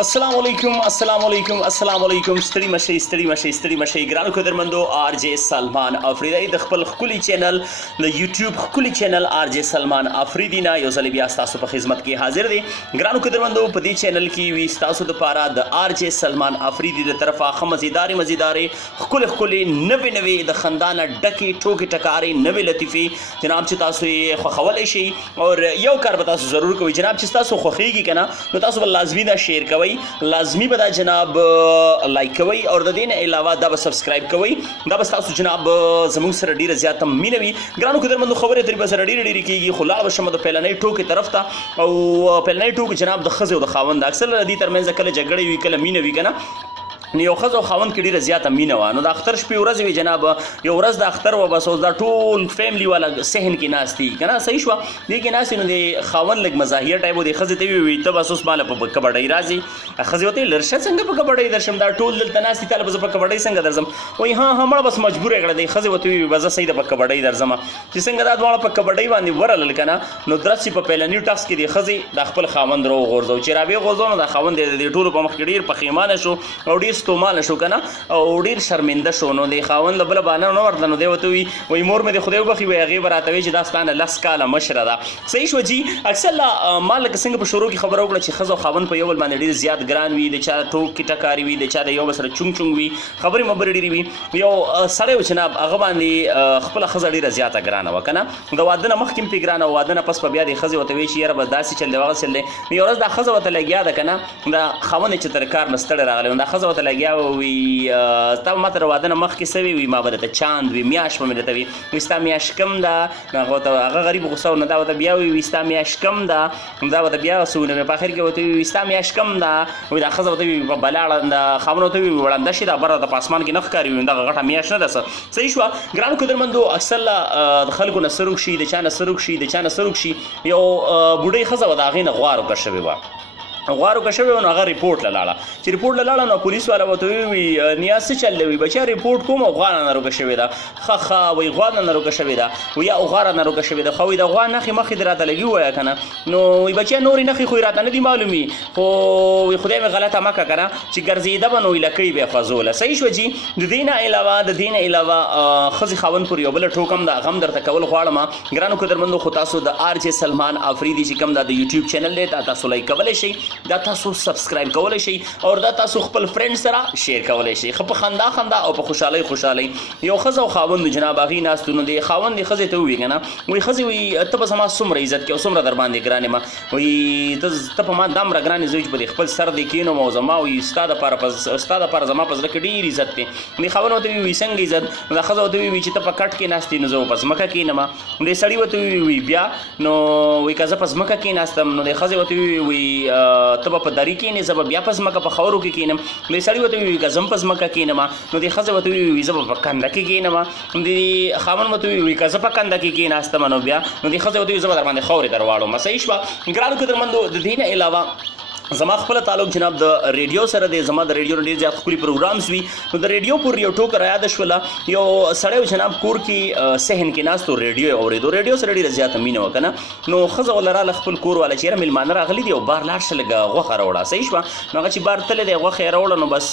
السلام علیکم ستړي مشي ګرانو قدرمندو آر جے سلمان افریدی د خپل خولي چینل د یوټیوب خولي چینل آر جے سلمان افریدی نه یو ځل بیا تاسو په خدمت کې حاضر دي ګرانو قدرمندو په دې چینل کې وي تاسو د پاره د آر جے سلمان افریدی د طرفه مزیداري خولي نوي د خندانه ډکی ټوکی ټکاري نوي لطیفي جناب چې تاسو یې خوښولای شي او یو کار به تاسو ضرور کوئ جناب چې تاسو خوښیږي کنه نو تاسو لازمي دا شیر کوئ لازمی به دا جناب لایک کوئ او د دې نه علاوه دا به سبسکرایب کوئ دا به تاسو جناب زموږ سره ډیره زیاته مینه وي ګرانو قدرمندو خبرې ترې به سره ډیرې کېږي خو لاړ به شم د پیلنۍ ټوکې طرف ته او پیلنۍ ټوکې جناب د ښځې او د خاوند اکثر د دې ترمنځ کله جګړې وي کله مینه وي که نه نو یو ښځه او خاوند کې ډېره زیاته مینه وه نو د اختر شپې ورځې وي جناب یو ورځ د اختر وه بس اوس دا ټول فیملي والا صحن کې ناست دي که نه صحیح شوه دې کې ناست نو د خاوند لږ مزاحیه ټایپ و د ښځې ته ووایي ته بس اوس ماله په کبډۍ راځي ښځې ورته ویل رشه څنګه په کبډۍ درشم دا ټول دلته ناست دي تاله به زه په کبډۍ څنګه درځم وایي ها مړه بس مجبوره یې کړه دی ښځې ورته ووایي به زه صحیح ده په کبډۍ درځم چې څنګه دا دواړه په کبډۍ باندې ورغلل که نه نو درسي په پیلني ټکس کې د ښځې د خپل خاوند راوغورځو چې را وغورځو نو د خاوند د ټولو په مخ کې ډېر پښیمانه شو او ډېر ستومانه شو که نه او ډېر شرمنده شو نو د خاوند له بله بهانه نه ورته نو دی ورته وایي وایي مور مې د خدای وبخي وایي هغې به راته وایي چې دا ستا نه 10 کاله مشره ده صحیح شوه جي اکثر ما لکه څنګه په شروع کې خبره وکړه چې ښځه او خاوند په یو بل باندې ډېر زیات ګران وي د چا ټوکې ټکاري وي د چا د یو بل سره چونګ وي خبرې مبرې ډېرې وي یو سړی و جناب هغه باندې خپله ښځه ډېره زیاته ګرانه وه که نه د واده نه مخکې هم پرې ګرانه وه واده نه پس په بیا د ښځې ورته وایي چې یاره بس داسې چل دی هغه چل دی نو یو ورځ دا ښځه ورته لګیا ده که نه دا خاوند چې تر کار نه ستړی راغلی دا ښځه ورته لګیا وه وایي تا ما ته د واده نه مخکې څه وي ما به درته چاند وي میاشت به مې درته وي وایي ستا میاشت کم ده هغه غریب غوسه و نو دا ورته بیا وایي ستا میاشت کم ده دا ورته بیا څه ونه په اخر کې ورته وایي ستا میاشت کم ده وایي دا ښځه ورته وایي په بلاړه د خاوند ورته وایي وړنده شي دا بره د په اسمان کې نه ښکاري وي دغه غټه میاشت نه ده څه صحیح شوه ګرانو قدرمندو اکثر د خلکو نه څه روک شي د چا نه څه روک شي د چا نه څه روک شي یو بوډۍ ښځه وه د هغې نه غوا روکه شوې وه غوا روکه شوې وه نو هغه ریپورټ له لاړه چې ریپورټ له لاړه نو پولیس والا ورته ووایي نیاز څه چل دی وایي بچیا ریپورټ کوم او غوا نه روکه شوې ده ښه وایي غوا نه روکه شوې ده وایي او غوا نه روکه شوې ده ښه وایي د غوا نښې مخکې دې راته لګي ووایه که نه نو وایي بچیا نورې نښې خو یې راته نه دي معلومي خو وایي خدای مې غلطه مه کړه که نه چې ګرځېده به نو وایي لکۍ به یې خوځوله صحیح شوه جي د دې نه علاوه ښځې خاوند پورې یو بله ټوک هم ده هغه هم درته کول غواړم ګرانو قدرمندو خو تاسو د آر جے سلمان افریدي چې کوم دا د یوټیوب چینل دی دا تاسو لایک کولی شئ دا تاسو سبسکرایب کولی شئ او دا تاسو خپل فرینډ سره شیر کولی شئ ښه په خندا او په خوشحالۍ یو ښځه او خاوند جناب هغې ناستو نو د خاوند یې ښځې ته ووایي که نه وایي ښځې وایي ته به زما څومره عزت کوې او څومره در باندې ګران یم وایي ته په ما دومره ګران یې زه چې په دې خپل سر دې کښېنوم او زما وایي ستا دپاره زما په زړه کې ډېر عزت دی د خاوند ورته وایي څنګه عزت نو دا ښځه ورته وایي چې ته په کټ کې ناست یې نو زه به په ځمکه کښېنم نو د سړي ورته وایي بیا نو وایي که زه په ځمکه کښېناستم نو د ښځې ورته وایي ته به په دري کښېنې زه به بیا په ځمکه په خاورو کې کښېنم نو د سړي ورته وایي که زه هم په ځمکه کښېنم نو د ښځې ورته وایي زه به په کنده کې کښېنم د خاوند ورته وایي که زه په کنده کې کښېناستم نو بیا نو د ښځې ورته وایي زه به در باندې خاورې در واړوم صحیح شوه ګرانو قدرمندو د دې نه علاوه زما خپل تعلق جناب د ریډیو سره دی زما د ریډیو نه ډېر زیات ښکلي پروګرامز وي نو د ریډیو پورې یو ټوکه رایاده شوله یو سړی و جناب کور کې صحن کې ناست و ریډیو یې اورېدو ریډیو سره ډېره زیاته مینه وه که نه نو ښځه وله راله خپل کور والا چې یاره میلمانه راغلي دي او بار لاړ شه لږه غوښه راوړه صحیح شوه نو هغه چې بار تللی دی غوښه یې راوړه نو بس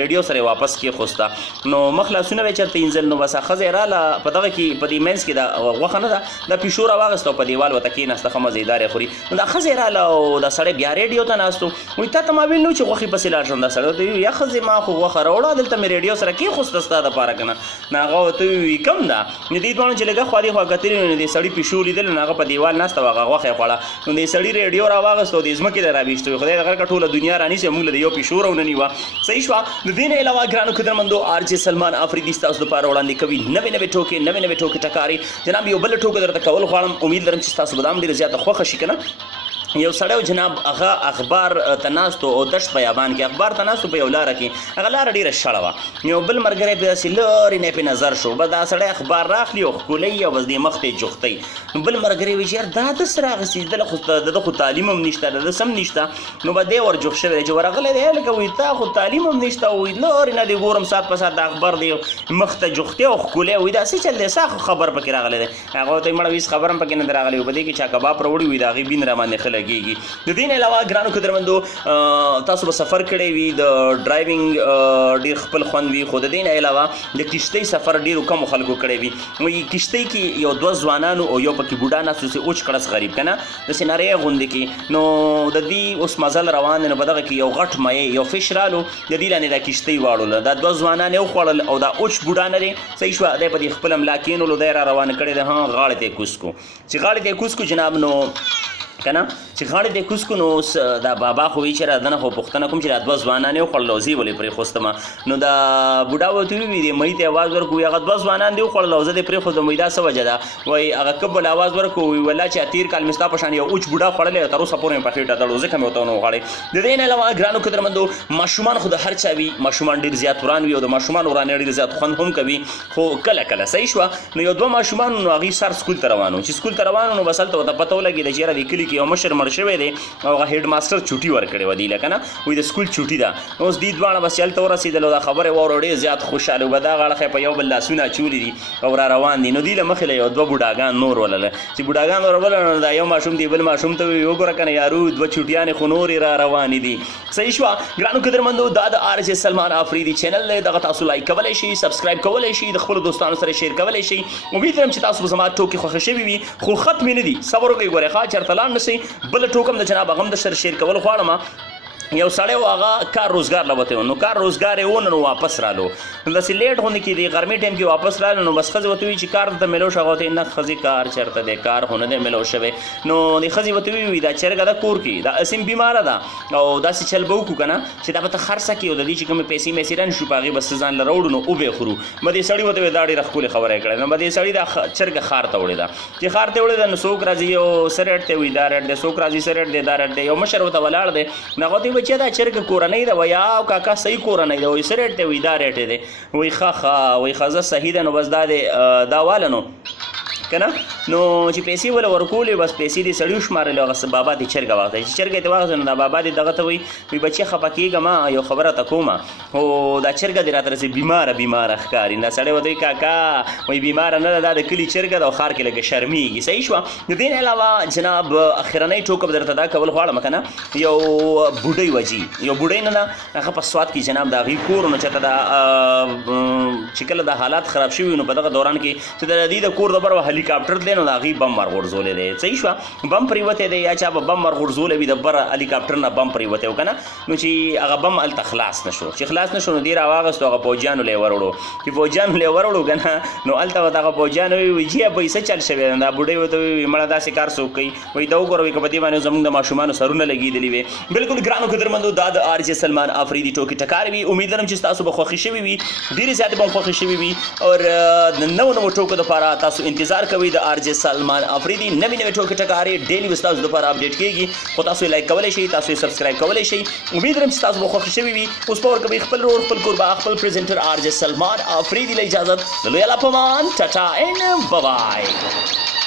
ریډیو سره یې واپس کېښوسته نو مخ لاسونه به یې چېرته اینځل نو بس ښځه یې راله په دغه کې په دې منځ کې دا غوښه نه ده دا پیشو راواغېسته او په دیوال ورته کېناسته ښه مزېدار یې خوري نو دا ښځه یې راله او دا سړی بیا ریډیو ته ناست و وایي تا ته ما ویل نه و چې غوښې پسې لاړ شم دا سړی ورته وایي یا ښځې ما خو غوښه راوړه دلته مې ریډیو سره کېښوسته ستا دپاره که نه نو هغه ورته وایي کم ده نو دې دواړو چې لږه خوا دې خوا کتلي نو د سړي پیشو لیدل نو هغه په دیوال ناسته وه هغه غوښه یې خوړه نو د سړي ریډیو راواغېسته او د ځمکې ته راویسته وي خدای د غره که ټوله دنیا رانیسي موږ له د یو پیشو راوننیوه صحیح شوه د دې نه علاوه ګرانو قدرمندو آر جے سلمان افریدي ستاسو دپاره وړاندې کوي نوې ټوکې ټکارې جناب یو بله ټوکه درته کول غواړم امید لرم چې ستاسو به دا هم ډېره زیاته خوښه شي که نه یو سړی جناب هغه اخبار ته ناست او دشت بیابان کې اخبار ته ناست په یو لاره کې هغه لاره ډېره شړه وه یو بل ملګری پرې داسې لرې نه پرې نظر شو بس دا سړی اخبار راخلي او ښکلوي او بس دې مخ ته یې جوختوي بل ملګری وایي چې یار دا ده څه راغېستې د ده خو تعلیم هم نشته د ده څه هم نشته نو به دی ور جوخت شوی دی چې ورغلی دی لکه وایي تا خو تعلیم هم نشته وایي لرې نه دی ګورم ساعت په ساعت د اخبار دی مخ ته جوختې او ښکلی وایي دا څه چل دی څه خبر پکې راغلی دی هغه ورته وایي مړه هېڅ خبر هم پکې نه دی راغلی په دې کې چا کباب راوړي وایي د هغې بین را باندې ښه لګي لګیږي. د دې نه علاوه ګرانو قدرمندو تاسو به سفر کړی وي د ډرایوینګ ډیر خپل خوند وي خو د دې نه علاوه د کشتۍ سفر ډیرو کمو خلکو کړی وي. وایي کشتۍ کې یو دوه ځوانانو او یو پکې بوډا ناست چې اوچ کړس غریب که نه داسې نری غوندې کې نو د دې اوس مزل روان دی نو په دغه کې یو غټ مایع یو فش رالو د دې لاندې دا کشتۍ واړوله دا دوه ځوانان یې وخوړل او دا اوچ بوډا نه دی صحیح شوه دی په دې خپله ملا کېنولو دی را روانه کړې ده غاړې ته یې کوز کړو چې غاړې ته یې کوز کړو جناب نو که نه چې غاړې ته یې کوز کړو نو دا بابا خو وایي چې را دنه خو پوښتنه کوم چې دا دوه ځوانان یې وخوړل او زه یې ولې پرېښوستمه نو دا بوډا ورته ووایي دې مړي ته اواز ورکړو هغه دوه ځوانان دې وخوړل او زه دې پرېښودم وایي دا څه وجه ده وایي هغه کب ول اواز ورکړو وایي والله چې تېر کال مې ستا په شان یو اوچ بوډا خوړلی تر اوسه پورې مې په خېټه تړو ځکه مې ورته ونه وغواړې. د دې نه علاوه ګرانو قدرمندو ماشومان خو د هر چا وي ماشومان ډېر زیات وران وي او د ماشومان ورانې ډېر زیات خوند هم کوي خو کله کله صحیح شوه نو یو دوه ماشومان نو هغوی سر سکول ته روان چې سکول ته روان نو بس هلته ورته پته ولګېده چې یاره دې کلي کې یو مشر مړ شوی دی او هغه هیډ ماسټر چوټي ورکړې وه دوی له که نه وایي د سکول چوټي ده اوس دوی دواړه بس چې هلته ورسېدل او دا خبرې واورو ډېر زیات خوشحاله و دا غاړه خو یې په یو بل لاسونه اچولي دي او را روان دي نو دوی له مخې له یو دوه بوډاګان نور ولله چې بوډاګان ور ولله نو دا یو ماشوم دی بل ماشوم ته وایي وګوره که نه یارو دوه چوټیانې خو نورې را روانې دي صحیح شوه. ګرانو قدرمندو دا د آر جې سلمان افریدي چینل دی دغه تاسو لایک کولی شئ سبسکرایب کولی شئ د خپلو دوستانو سره شیر کولی شئ امید لرم چې تاسو به زما ټوکې خوښې شوي وي خو ختمې نه دي صبر وکړئ ګورئ ښه چېرته لاړ نه شئ بله ټوک هم د جناب هغه هم د سره شیر کول غواړم. یو سړی و هغه کار روزګار له وتی نو کار روزګار یې ونه نو واپس رالو نو داسې لیټ غوندې کې د غرمې ټایم کې واپس رالو نو بس ښځې ورته وایي چې کار درته میلو شو هغه ورته نه ښځې کار چېرته دی کار خو نه دی میلو شوی نو د ښځې ورته وایي دا چرګه ده کور کې دا اسیم بیماره ده او داسې چل به وکړو که نه چې دا به ته خرڅه کړي او د دې چې کومې پیسې میسې رن شو په هغې به څه ځان له راوړو نو وبې خورو به دې سړي ورته وایي دا ډېره ښکلې خبره یې کړې نو به دې سړي دا چرګه ښار ته وړې ده چې ښار ته وړې ده نو څوک راځي یو څه ریټ دی وایي دا ریټ دی څوک راځي څه ریټ دی دا ریټ دی یو مشر ورته ولاړ دی نو هغه ورته وایي بچیه دا چرګه کورنۍ ده وایي او کاکا صحیح کورنۍ ده وایي څه ریټ دی وایي دا ریټ دی وایي ښه وایي ښه زه صحیح ده نو بس دا دی دا واله نو که نه نو چې پیسې وله ورکولې بس پیسې دې سړي وشمارلې هغه بابا دې چرګه واخیسته چې چرګه یې واخیسته نو دا بابا دې دغه ته وایي وایي بچیه خفه کېږه ما یو خبره ته کومه خو دا چرګه دې راته رسې بیماره ښکاري دا سړی ورته وایي کاکا وایي بیماره نه ده دا د کلي چرګه ده او ښار کې لږه شرمېږي صحیح شوه. د دې نه علاوه جناب اخرنۍ ټوکه به درته دا کول غواړم که نه یو بوډۍ وجي یو بوډۍ نه ده هغه په سوات کې جناب د هغې کور نو چېرته دا چې کله دا حالات خراب شوي نو په دغه دوران کې چې د دې د کور د بر هلیکاپټر دی نو د هغې بم ورغورځولی دی صحیح شوه بم پرېوتی دی یا چا به بم ورغورځولی وي د بره هلیکاپټر نه بم پرېوتی و که نه نو چې هغه بم هلته خلاص نه شو چې خلاص نه شو نو دې راواغېستو هغه پوجیانو له یې وروړو چې پوجیانو له یې وروړو که نه نو هلته ورته هغه پوجیانو وایي جی ابۍ څه چل شوی دا بوډۍ ورته وایي مړه داسې کار څوک کوي وایي ته وګوره وایي که په دې باندې زموږ د ماشومانو سرونه لګېدلي وي. بلکل ګرانو قدرمندو دا د آر جې سلمان افریدي ټوکې ټکارې وي امید لرم چې ستاسو به خوښې شوي وي ډېرې زیاتې به هم خوښې شوي وي او د نوو ټوکو دپاره تاسو انتظار کوئ د آر جې سلمان افریدي نوې ټوکې ټکارې ډیلي به ستاسو دپاره اپډیټ کېږي خو تاسو یې لایک کولی شئ تاسو یې سبسکرایب کولی شئ امید لرم چې تاسو به خوښې شوي وي. اوس به ورکوئ خپل رور خپل کوربه خپل پرزنټر آر جې سلمان افریدي له اجازت د لوی الله په امان ټاټا اینډ بای